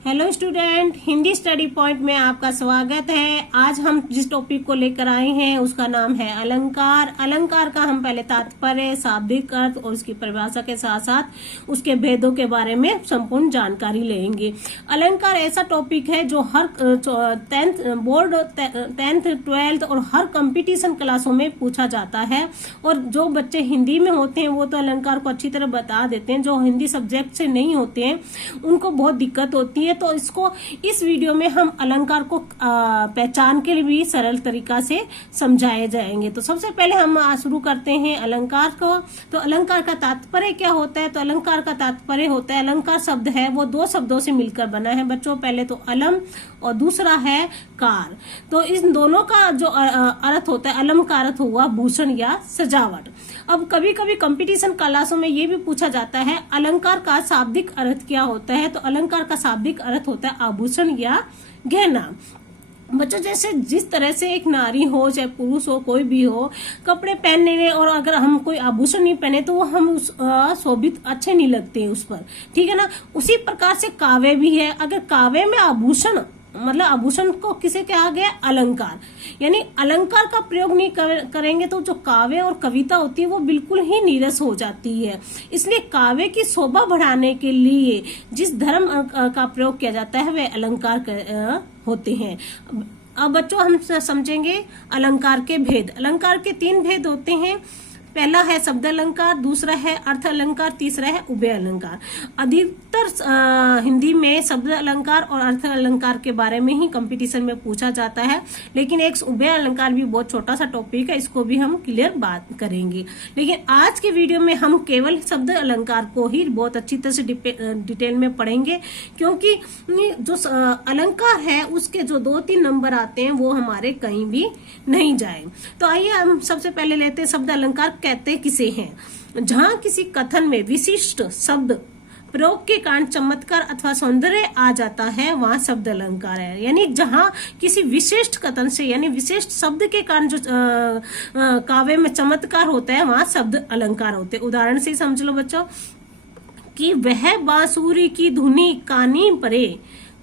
Hello student, Hindi study point में आपका स्वागत है। आज हम जिस टॉपिक को लेकर आए हैं उसका नाम है अलंकार। अलंकार का हम पहले तात्पर्य, शाब्दिक अर्थ और उसकी परिभाषा के साथ साथ उसके भेदों के बारे में संपूर्ण जानकारी लेंगे। अलंकार ऐसा टॉपिक है जो हर 10th 12th और हर कंपटीशन क्लासों में पूछा जाता है। और जो बच्चे हिंदी में होते हैं वो तो अलंकार को अच्छी तरह बता देते हैं, जो हिंदी सब्जेक्ट से नहीं होते हैं उनको बहुत दिक्कत होती है। तो इसको इस वीडियो में हम अलंकार को पहचान के लिए भी सरल तरीका से समझाए जाएंगे। तो सबसे पहले हम शुरू करते हैं अलंकार को। तो अलंकार का तात्पर्य क्या होता है? तो अलंकार का तात्पर्य होता है, अलंकार शब्द है वो दो शब्दों से मिलकर बना है बच्चों। पहले तो अलम और दूसरा है कार। तो इन दोनों का जो अर्थ होता है, अलम का अर्थ हुआ भूषण या सजावट। अब कभी कभी कंपटीशन क्लासों में ये भी पूछा जाता है अलंकार का शाब्दिक अर्थ क्या होता है। तो अलंकार का शाब्दिक अर्थ होता है आभूषण या गहना। बच्चों, जैसे जिस तरह से एक नारी हो चाहे पुरुष हो कोई भी हो, कपड़े पहनने में और अगर हम कोई आभूषण नहीं पहने तो वो हम उस शोभित अच्छे नहीं लगते उस पर, ठीक है ना। उसी प्रकार से काव्य भी है। अगर काव्य में आभूषण मतलब आभूषण को किसे कहा गया? अलंकार। यानी अलंकार का प्रयोग नहीं करेंगे तो जो काव्य और कविता होती है वो बिल्कुल ही नीरस हो जाती है। इसलिए काव्य की शोभा बढ़ाने के लिए जिस धर्म का प्रयोग किया जाता है वे अलंकार होते हैं। अब बच्चों हम समझेंगे अलंकार के भेद। अलंकार के 3 भेद होते हैं। पहला है शब्द अलंकार, दूसरा है अर्थ अलंकार, तीसरा है उभय अलंकार। अधिकतर हिंदी में शब्द अलंकार और अर्थ अलंकार के बारे में ही कंपटीशन में पूछा जाता है, लेकिन एक उभय अलंकार भी बहुत छोटा सा टॉपिक है, इसको भी हम क्लियर बात करेंगे। लेकिन आज के वीडियो में हम केवल शब्द अलंकार को ही बहुत अच्छी तरह से डिटेल में पढ़ेंगे, क्योंकि जो अलंकार है उसके जो 2-3 नंबर आते हैं वो हमारे कहीं भी नहीं जाए। तो आइए हम सबसे पहले लेते हैं शब्द अलंकार कहते किसे हैं। जहां किसी कथन में विशिष्ट शब्द प्रयोग के कारण चमत्कार अथवा सौंदर्य आ जाता है वहां शब्द अलंकार है। यानी जहां किसी विशिष्ट कथन से यानी विशिष्ट शब्द के कारण जो काव्य में चमत्कार होता है वहां शब्द अलंकार होते हैं। उदाहरण से समझ लो बच्चों कि वह बांसुरी की धुनी कानी परे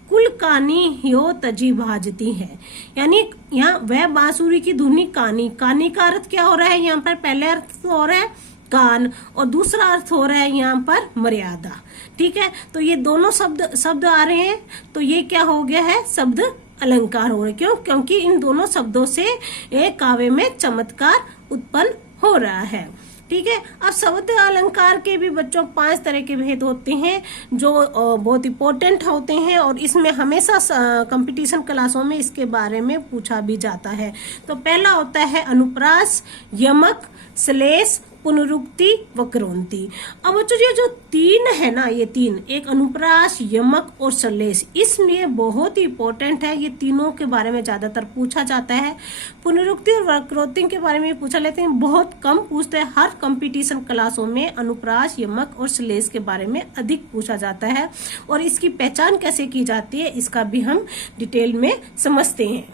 कुल कानी ह्यो तजी भाजती है। यानी यहाँ वह बांसुरी की धुनी कानी, कानी का अर्थ क्या हो रहा है यहाँ पर? पहले अर्थ तो हो रहा है कान और दूसरा अर्थ हो रहा है यहाँ पर मर्यादा, ठीक है। तो ये दोनों शब्द आ रहे हैं, तो ये क्या हो गया है? शब्द अलंकार हो रहे। क्यों? क्योंकि इन दोनों शब्दों से एक काव्य में चमत्कार उत्पन्न हो रहा है, ठीक है। अब शब्द अलंकार के भी बच्चों 5 तरह के भेद होते हैं जो बहुत इंपॉर्टेंट होते हैं और इसमें हमेशा कंपटीशन क्लासों में इसके बारे में पूछा भी जाता है। तो पहला होता है अनुप्रास, यमक, श्लेष, पुनरुक्ति, वक्रोक्ति। अब बच्चों ये जो 3 है ना, ये 3 एक अनुप्रास, यमक और श्लेष, इसमें बहुत ही इंपॉर्टेंट है। ये तीनों के बारे में ज्यादातर पूछा जाता है। पुनरुक्ति और वक्रोक्ति के बारे में पूछा लेते हैं, बहुत कम पूछते हैं। हर कंपटीशन क्लासों में अनुप्रास, यमक और श्लेष के बारे में अधिक पूछा जाता है और इसकी पहचान कैसे की जाती है इसका भी हम डिटेल में समझते हैं।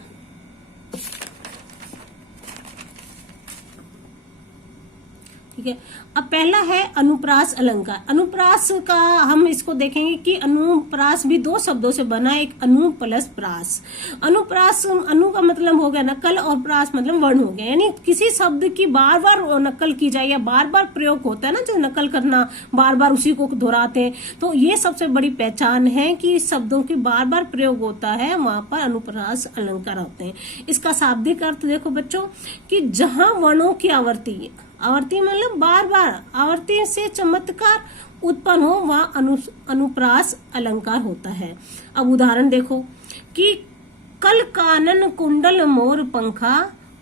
ठीक है। अब पहला है अनुप्रास अलंकार। अनुप्रास का हम इसको देखेंगे कि अनुप्रास भी 2 शब्दों से बना, एक अनु प्लस प्रास। अनुप्रास, अनु का मतलब हो गया नकल और प्रास मतलब वर्ण हो गया। यानी किसी शब्द की बार बार नकल की जाए या बार बार प्रयोग होता है ना, जो नकल करना, बार बार उसी को दोहराते हैं, तो ये सबसे बड़ी पहचान है कि शब्दों की बार बार प्रयोग होता है, वहां पर अनुप्रास अलंकार होते हैं। इसका शाब्दिक अर्थ देखो बच्चों कि जहां वर्णों की आवर्ती मतलब बार बार आवर्ती से चमत्कार उत्पन्न हो वहां अनुप्रास अलंकार होता है। अब उदाहरण देखो कि कल कानन कुंडल मोर पंखा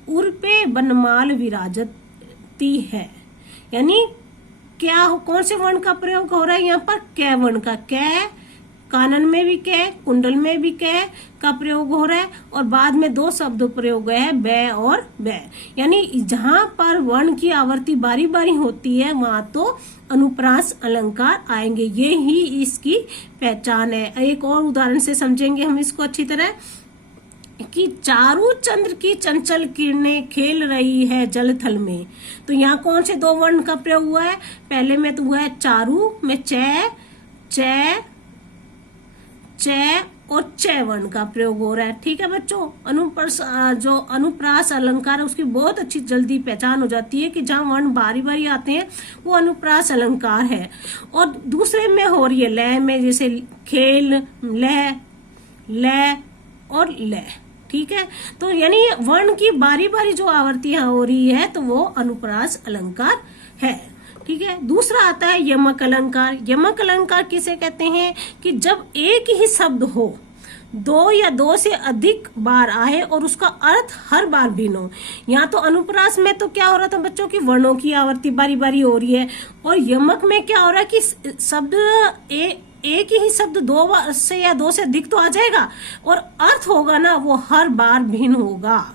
उर्पे बनमाल विराजती है। यानी क्या कौन से वर्ण का प्रयोग हो रहा है यहाँ पर? कै वर्ण का। कै, कानन में भी कै, कुंडल में भी कै का प्रयोग हो रहा है और बाद में 2 शब्द प्रयोग है, बै और बै। यानी जहां पर वर्ण की आवर्ती बारी बारी होती है वहां तो अनुप्रास अलंकार आएंगे। ये ही इसकी पहचान है। एक और उदाहरण से समझेंगे हम इसको अच्छी तरह कि चारू चंद्र की चंचल किरणें खेल रही है जल थल में। तो यहाँ कौन से 2 वर्ण का प्रयोग हुआ है? पहले में तो हुआ है चारू में च च और च वर्ण का प्रयोग हो रहा है। ठीक है बच्चों, जो अनुप्रास अलंकार है उसकी बहुत अच्छी जल्दी पहचान हो जाती है कि जहां वर्ण बारी बारी आते हैं वो अनुप्रास अलंकार है। और दूसरे में हो रही है लय में, जैसे खेल, लय, लय और लय। ठीक है, तो यानी वर्ण की बारी बारी जो आवर्तियां हो रही है तो वो अनुप्रास अलंकार है। ठीक है, दूसरा आता है यमक अलंकार। यमक अलंकार किसे कहते हैं कि जब एक ही शब्द हो, दो या दो से अधिक बार आए और उसका अर्थ हर बार भिन्न हो। यहाँ तो अनुप्रास में तो क्या हो रहा था बच्चों की वर्णों की आवर्ती बारी बारी हो रही है, और यमक में क्या हो रहा है कि शब्द एक ही शब्द दो बार से या दो से अधिक तो आ जाएगा और अर्थ होगा ना वो हर बार भिन्न होगा,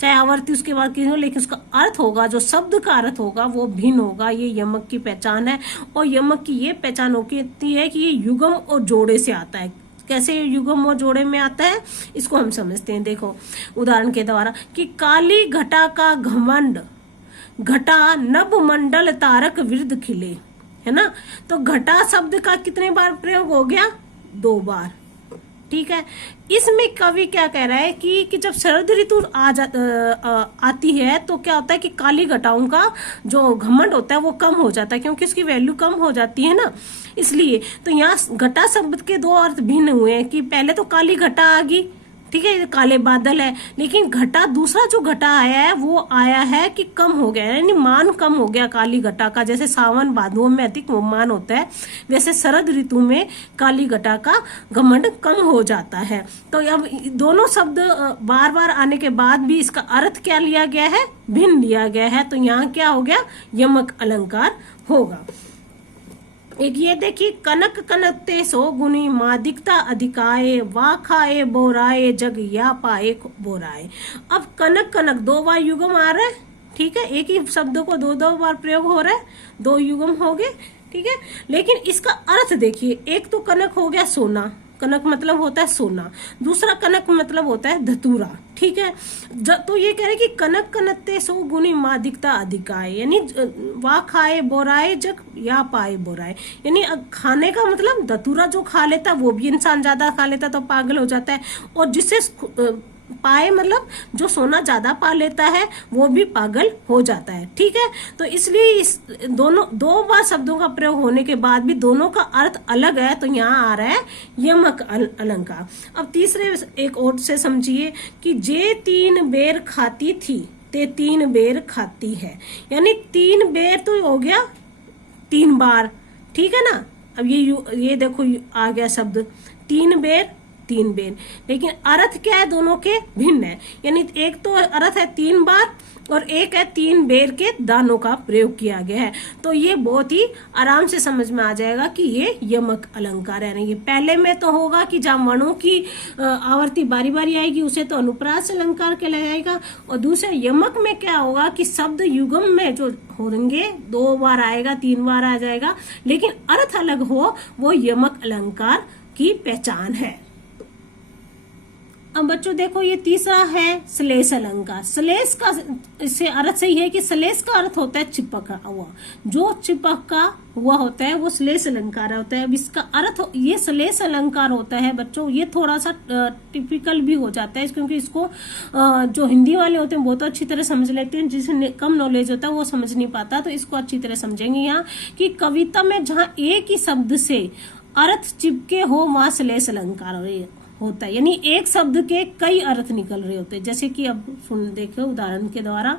चाहे आवर्ती उसके बाद की हो, लेकिन उसका अर्थ होगा, जो शब्द का अर्थ होगा वो भिन्न होगा। ये यमक की पहचान है। और यमक की ये पहचान होती है कि ये युगम और जोड़े से आता है। कैसे युगम और जोड़े में आता है इसको हम समझते हैं। देखो उदाहरण के द्वारा कि काली घटा का घमंड, घटा नभ मंडल तारक विरद खिले, है ना। तो घटा शब्द का कितने बार प्रयोग हो गया? 2 बार। ठीक है, इसमें कवि क्या कह रहा है कि जब शरद ऋतु आती है तो क्या होता है कि काली घटाओं का जो घमंड होता है वो कम हो जाता है, क्योंकि उसकी वैल्यू कम हो जाती है ना, इसलिए। तो यहाँ घटा शब्द के 2 अर्थ भिन्न हुए हैं कि पहले तो काली घटा आ गई, ठीक है, काले बादल है, लेकिन घटा दूसरा जो घटा आया है वो आया है कि कम हो गया, यानी मान कम हो गया काली घटा का। जैसे सावन भादों में अधिक मान होता है, वैसे शरद ऋतु में काली घटा का घमंड कम हो जाता है। तो अब दोनों शब्द बार बार आने के बाद भी इसका अर्थ क्या लिया गया है? भिन्न लिया गया है। तो यहाँ क्या हो गया? यमक अलंकार होगा। एक ये देखिए, कनक कनकते सो गुनी मादिकता अधिकाए, वा खाए बोराए जग या पाए बोराए। अब कनक कनक 2 बार युगम आ रहा है, ठीक है, एक ही शब्द को 2 बार प्रयोग हो रहा है, 2 युगम हो गए, ठीक है। लेकिन इसका अर्थ देखिए, एक तो कनक हो गया सोना, कनक मतलब होता है सोना, दूसरा कनक मतलब होता है धतूरा, ठीक है। तो ये कह रहे कि कनक कनकते सो गुनी मादिकता अधिकाए, यानी वा खाए बोराए जग या पाए बोराए, यानी खाने का मतलब धतूरा जो खा लेता वो भी इंसान ज्यादा खा लेता तो पागल हो जाता है, और जिससे पाए मतलब जो सोना ज्यादा पा लेता है वो भी पागल हो जाता है, ठीक है। तो इसलिए इस दोनों 2 बार शब्दों का प्रयोग होने के बाद भी दोनों का अर्थ अलग है, तो यहाँ आ रहा है यमक अलंकार। अब तीसरे एक और से समझिए कि जे 3 बेर खाती थी ते 3 बेर खाती है, यानी 3 बेर तो हो गया 3 बार, ठीक है ना। अब ये देखो आ गया शब्द 3 बेर 3 बेर, लेकिन अर्थ क्या है? दोनों के भिन्न है, यानी एक तो अर्थ है 3 बार और एक है 3 बेर के दानों का प्रयोग किया गया है। तो ये बहुत ही आराम से समझ में आ जाएगा कि ये यमक अलंकार है। ये पहले में तो होगा कि जहाँ वर्णों की आवर्ती बारी बारी आएगी उसे तो अनुप्रास अलंकार कहलाएगा, और दूसरे यमक में क्या होगा कि शब्द युगम में जो होंगे 2 बार आएगा, 3 बार आ जाएगा, लेकिन अर्थ अलग हो, वो यमक अलंकार की पहचान है। अब बच्चों देखो, ये तीसरा है श्लेष अलंकार। श्लेष का इससे अर्थ सही है कि श्लेष का अर्थ होता है चिपका हुआ, जो चिपका हुआ होता है वो श्लेष अलंकार होता है। अब इसका अर्थ ये श्लेष अलंकार होता है बच्चों, ये थोड़ा सा टिपिकल भी हो जाता है, क्योंकि इसको जो हिंदी वाले होते हैं वो तो अच्छी तरह समझ लेते हैं, जिसे कम नॉलेज होता है वो समझ नहीं पाता, तो इसको अच्छी तरह समझेंगे। यहाँ कि कविता में जहाँ एक ही शब्द से अर्थ चिपके हो वहां श्लेष अलंकार होता है, यानी एक शब्द के कई अर्थ निकल रहे होते हैं। जैसे कि अब सुन देखो उदाहरण के द्वारा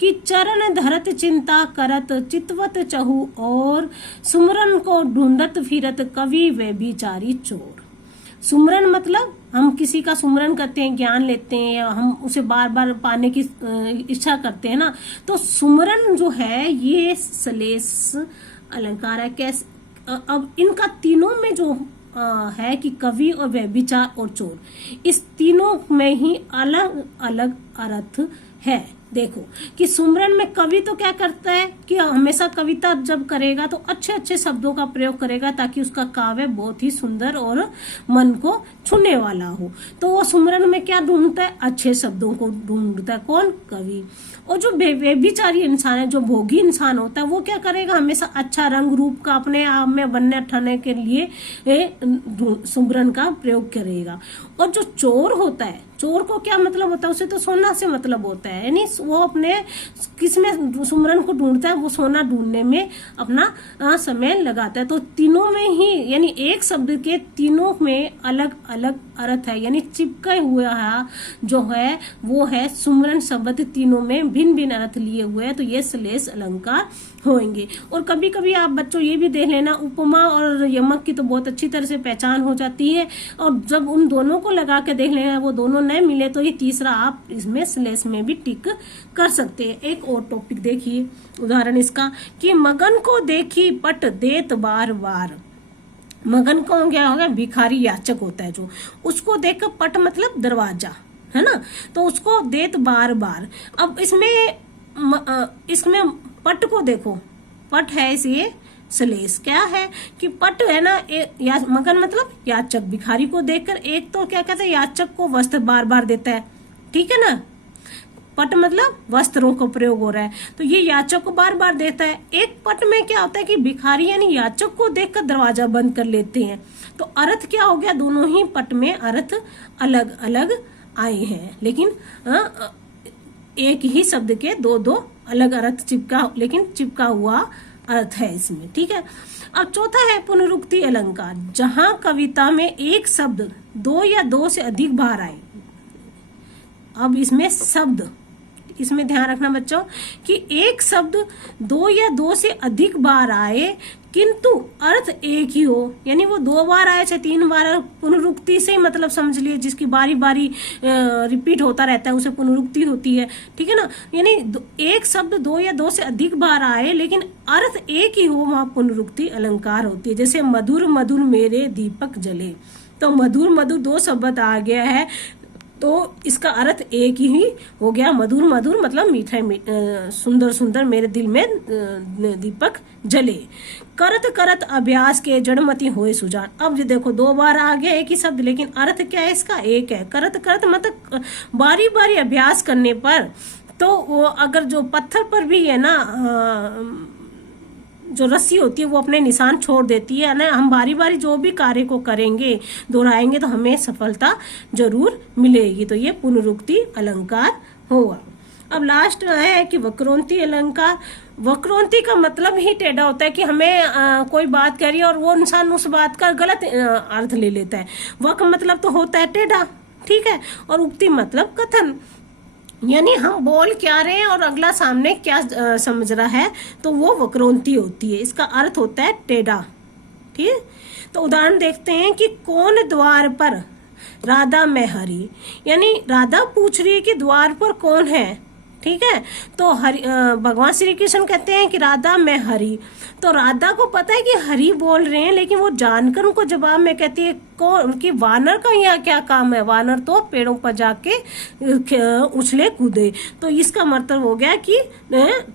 कि चरण धरत चिंता करत चितवत चहु और सुमरन को ढूंढत फिरत कवि व बिचारी चोर। सुमरन मतलब हम किसी का सुमरन करते हैं, ज्ञान लेते हैं, या हम उसे बार बार पाने की इच्छा करते हैं ना, तो सुमरन जो है ये श्लेष अलंकार है। कैसे? अब इनका तीनों में जो है कि कवि और व्यभिचार और चोर, इस तीनों में ही अलग अलग अर्थ है। देखो कि सुमरन में कवि तो क्या करता है कि हमेशा कविता जब करेगा तो अच्छे अच्छे शब्दों का प्रयोग करेगा ताकि उसका काव्य बहुत ही सुंदर और मन को छूने वाला हो। तो वो सुमरन में क्या ढूंढता है, अच्छे शब्दों को ढूंढता है। कौन, कवि। और जो बेविचारी इंसान है, जो भोगी इंसान होता है, वो क्या करेगा, हमेशा अच्छा रंग रूप का अपने आप में बनने ठहरने के लिए सुमरन का प्रयोग करेगा। और जो चोर होता है, चोर को क्या मतलब होता है, उसे तो सोना से मतलब होता है, यानी वो अपने किसमें सुमरन को ढूंढता है, वो सोना ढूंढने में अपना समय लगाता है। तो तीनों में ही, यानी एक शब्द के तीनों में अलग अलग अर्थ है, यानी चिपका हुआ है जो है वो है सुमरन शब्द, तीनों में भिन्न भिन्न अर्थ लिए हुए हैं। तो ये श्लेष अलंकार होंगे। और कभी कभी आप बच्चों ये भी देख लेना, उपमा और यमक की तो बहुत अच्छी तरह से पहचान हो जाती है, और जब उन दोनों को लगा के देख लेना, वो दोनों नहीं मिले तो ये तीसरा आप इसमें श्लेष में भी टिक कर सकते हैं। एक और टॉपिक देखिए, उदाहरण इसका कि मगन को देखी पट देत बार बार। मगन कौन क्या हो गया, भिखारी याचक होता है जो, उसको देखकर पट मतलब दरवाजा है ना, तो उसको देत बार बार। अब इसमें पट को देखो, पट है इसे श्लेष क्या है कि पट है ना, मगन मतलब याचक, भिखारी को देखकर एक तो क्या कहते हैं, याचक को वस्त्र बार बार देता है, ठीक है ना, पट मतलब वस्त्रों का प्रयोग हो रहा है, तो ये याचक को बार बार देता है। एक पट में क्या होता है कि भिखारी यानी याचक को देखकर दरवाजा बंद कर लेते हैं। तो अर्थ क्या हो गया, दोनों ही पट में अर्थ अलग अलग आए हैं, लेकिन एक ही शब्द के दो दो अलग अर्थ लेकिन चिपका हुआ अर्थ है इसमें, ठीक है। अब चौथा है पुनरुक्ति अलंकार, जहां कविता में एक शब्द दो या दो से अधिक बार आए। अब इसमें शब्द, इसमें ध्यान रखना बच्चों कि एक शब्द दो या दो से अधिक बार आए किंतु अर्थ एक ही हो, यानी वो 2 बार आए चाहे 3 बार, पुनरुक्ति से मतलब समझ लिए, जिसकी बारी बारी रिपीट होता रहता है उसे पुनरुक्ति होती है, ठीक है ना। यानी एक शब्द 2 या 2 से अधिक बार आए लेकिन अर्थ एक ही हो, वहां पुनरुक्ति अलंकार होती है। जैसे मधुर मधुर मेरे दीपक जले, तो मधुर मधुर 2 शब्द आ गया है तो इसका अर्थ एक ही हो गया, मधुर मधुर मतलब मीठा सुंदर सुंदर मेरे दिल में दीपक जले। करत करत अभ्यास के जड़मती होए सुजान। अब ये देखो 2 बार आ गया एक ही शब्द, लेकिन अर्थ क्या है इसका, एक है। करत करत मतलब बारी बारी अभ्यास करने पर, तो वो अगर जो पत्थर पर भी है ना जो रस्सी होती है वो अपने निशान छोड़ देती है ना। हम बारी बारी जो भी कार्य को करेंगे, दोहराएंगे तो हमें सफलता जरूर मिलेगी। तो ये पुनरुक्ति अलंकार होगा। अब लास्ट है कि वक्रोन्ति अलंकार। वक्रोन्ति का मतलब ही टेढ़ा होता है कि हमें कोई बात कह रही है और वो इंसान उस बात का गलत अर्थ ले लेता है। वक मतलब तो होता है टेढ़ा, ठीक है, और उक्ति मतलब कथन, यानी हम बोल क्या रहे हैं और अगला सामने क्या समझ रहा है, तो वो वक्रोन्ति होती है। इसका अर्थ होता है टेढ़ा, ठीक है। तो उदाहरण देखते हैं कि कौन द्वार पर, राधा मैं हरि, यानी राधा पूछ रही है कि द्वार पर कौन है, ठीक है। तो भगवान श्री कृष्ण कहते हैं कि राधा मैं हरि, तो राधा को पता है कि हरि बोल रहे हैं, लेकिन वो जानकर उनको जवाब में कहती है कि वानर का यहाँ क्या काम है, वानर तो पेड़ों पर जाके उछले कूदे। तो इसका मतलब हो गया कि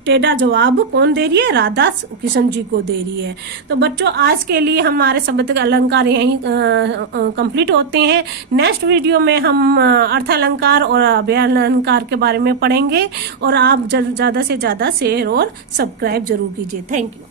टेढ़ा जवाब कौन दे रही है, राधा कृष्ण जी को दे रही है। तो बच्चों आज के लिए हमारे शब्द के अलंकार यहीं कंप्लीट होते हैं। नेक्स्ट वीडियो में हम अर्थ अलंकार और अव्यय अलंकार के बारे में पढ़ेंगे, और आप ज्यादा से ज्यादा शेयर और सब्सक्राइब जरूर कीजिए। Thank you.